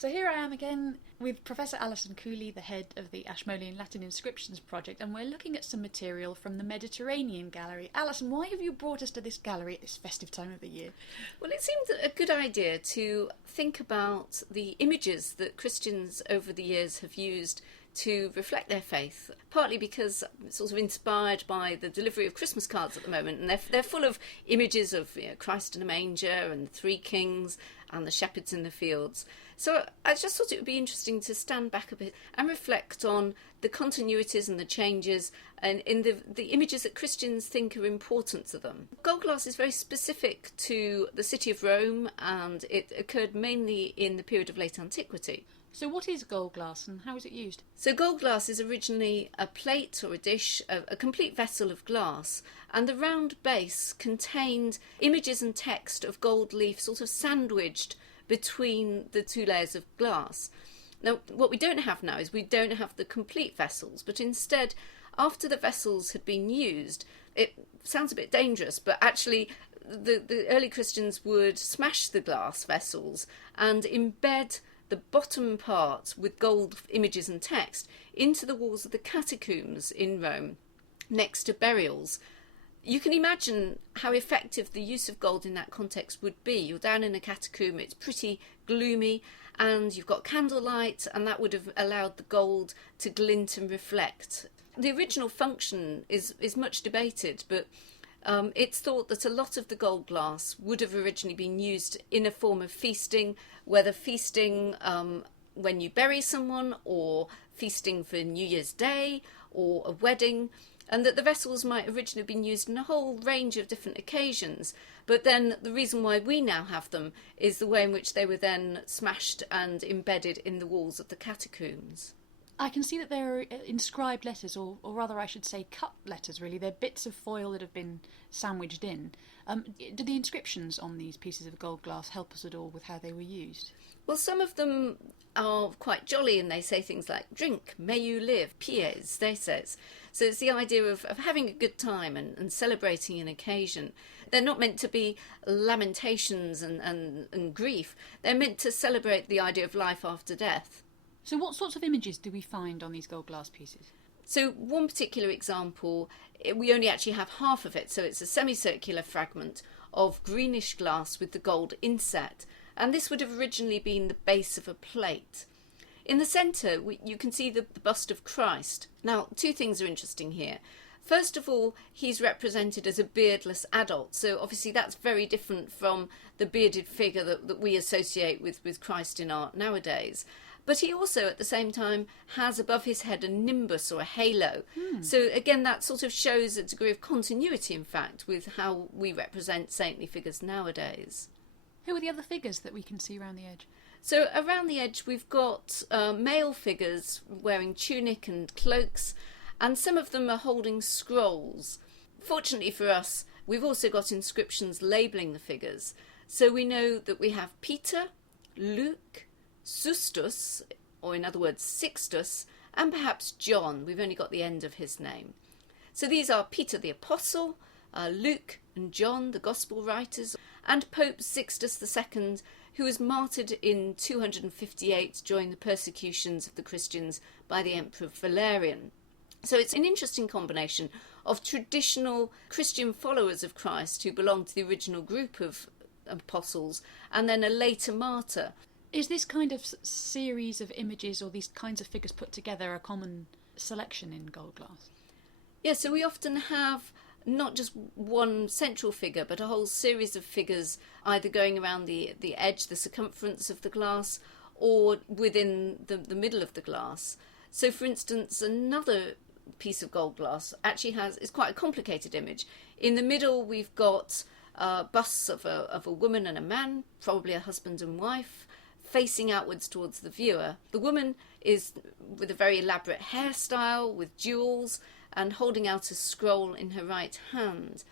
So here I am again with Professor Alison Cooley, the head of the Ashmolean Latin Inscriptions Project, and we're looking at some material from the Mediterranean Gallery. Alison, why have you brought us to this gallery at this festive time of the year? Well, it seemed a good idea to think about the images that Christians over the years have used to reflect their faith, partly because it's sort of inspired by the delivery of Christmas cards at the moment, and they're full of images of Christ in a manger and the three kings and the shepherds in the fields. So I just thought it would be interesting to stand back a bit and reflect on the continuities and the changes and in the images that Christians think are important to them. Gold glass is very specific to the city of Rome, and it occurred mainly in the period of late antiquity. So what is gold glass and how is it used? So gold glass is originally a plate or a dish, a complete vessel of glass, and the round base contained images and text of gold leaf sort of sandwiched between the two layers of glass. Now, what we don't have now is we don't have the complete vessels, but instead, after the vessels had been used, it sounds a bit dangerous, but actually the early Christians would smash the glass vessels and embed the bottom part with gold images and text into the walls of the catacombs in Rome next to burials. You can imagine how effective the use of gold in that context would be. You're down in a catacomb, it's pretty gloomy, and you've got candlelight, and that would have allowed the gold to glint and reflect. The original function is much debated, but it's thought that a lot of the gold glass would have originally been used in a form of feasting, whether feasting when you bury someone, or feasting for New Year's Day, or a wedding, and that the vessels might originally have been used in a whole range of different occasions. But then the reason why we now have them is the way in which they were then smashed and embedded in the walls of the catacombs. I can see that there are inscribed letters, or rather I should say cut letters really. They're bits of foil that have been sandwiched in. Do the inscriptions on these pieces of gold glass help us at all with how they were used? Well, some of them are quite jolly and they say things like, drink, may you live, pies, they says. So it's the idea of having a good time and celebrating an occasion. They're not meant to be lamentations and grief. They're meant to celebrate the idea of life after death. So what sorts of images do we find on these gold glass pieces? So one particular example, we only actually have half of it, so it's a semicircular fragment of greenish glass with the gold inset, and this would have originally been the base of a plate. In the centre, you can see the bust of Christ. Now, two things are interesting here. First of all, he's represented as a beardless adult, so obviously that's very different from the bearded figure that we associate with Christ in art nowadays. But he also, at the same time, has above his head a nimbus or a halo. So again, that sort of shows a degree of continuity, in fact, with how we represent saintly figures nowadays. Who are the other figures that we can see around the edge? So around the edge we've got male figures wearing tunic and cloaks, and some of them are holding scrolls. Fortunately for us, we've also got inscriptions labelling the figures. So we know that we have Peter, Luke, Sustus, or in other words Sixtus, and perhaps John. We've only got the end of his name. So these are Peter the Apostle, Luke and John, the Gospel writers, and Pope Sixtus II, who was martyred in 258 during the persecutions of the Christians by the Emperor Valerian. So it's an interesting combination of traditional Christian followers of Christ who belonged to the original group of apostles, and then a later martyr. Is this kind of series of images or these kinds of figures put together a common selection in gold glass? Yeah, so we often have not just one central figure, but a whole series of figures either going around the edge, the circumference of the glass, or within the middle of the glass. So, for instance, another piece of gold glass actually is quite a complicated image. In the middle, we've got busts of a woman and a man, probably a husband and wife, facing outwards towards the viewer. The woman is with a very elaborate hairstyle, with jewels, and holding out a scroll in her right hand.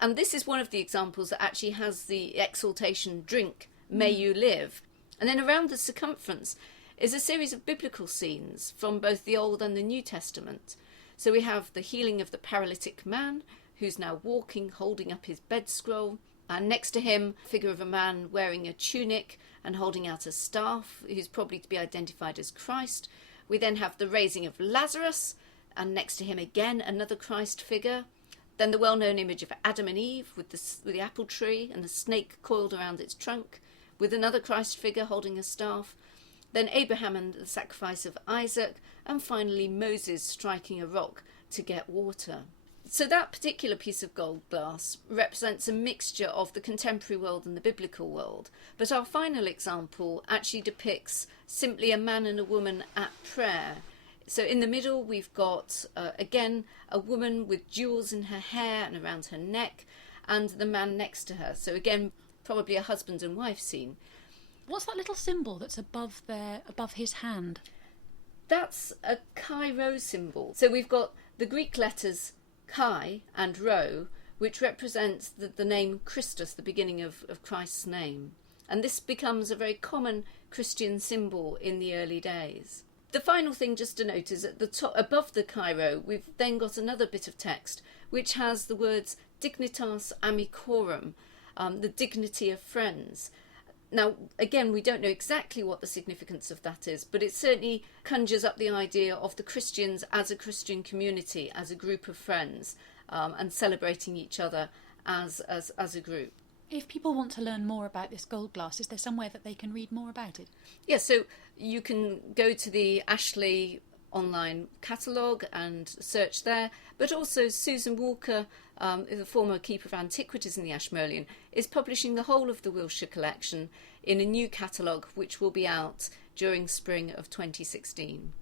And this is one of the examples that actually has the exaltation, drink, may you live. And then around the circumference is a series of biblical scenes from both the Old and the New Testament. So we have the healing of the paralytic man, who's now walking, holding up his bed scroll. And next to him, a figure of a man wearing a tunic and holding out a staff, who's probably to be identified as Christ. We then have the raising of Lazarus, and next to him again another Christ figure. Then the well-known image of Adam and Eve with the apple tree and the snake coiled around its trunk, with another Christ figure holding a staff. Then Abraham and the sacrifice of Isaac, and finally Moses striking a rock to get water. So that particular piece of gold glass represents a mixture of the contemporary world and the biblical world. But our final example actually depicts simply a man and a woman at prayer. So in the middle we've got, again, a woman with jewels in her hair and around her neck, and the man next to her. So again, probably a husband and wife scene. What's that little symbol that's above his hand? That's a chi-rho symbol. So we've got the Greek letters chi and rho, which represents the name Christus, the beginning of Christ's name. And this becomes a very common Christian symbol in the early days. The final thing just to note is at the top, above the chi-rho, we've then got another bit of text which has the words dignitas amicorum, the dignity of friends. Now, again, we don't know exactly what the significance of that is, but it certainly conjures up the idea of the Christians as a Christian community, as a group of friends, and celebrating each other as a group. If people want to learn more about this gold glass, is there somewhere that they can read more about it? Yes, so you can go to the AshLI online catalogue and search there, but also Susan Walker, the former Keeper of Antiquities in the Ashmolean, is publishing the whole of the Wiltshire collection in a new catalogue which will be out during spring of 2016.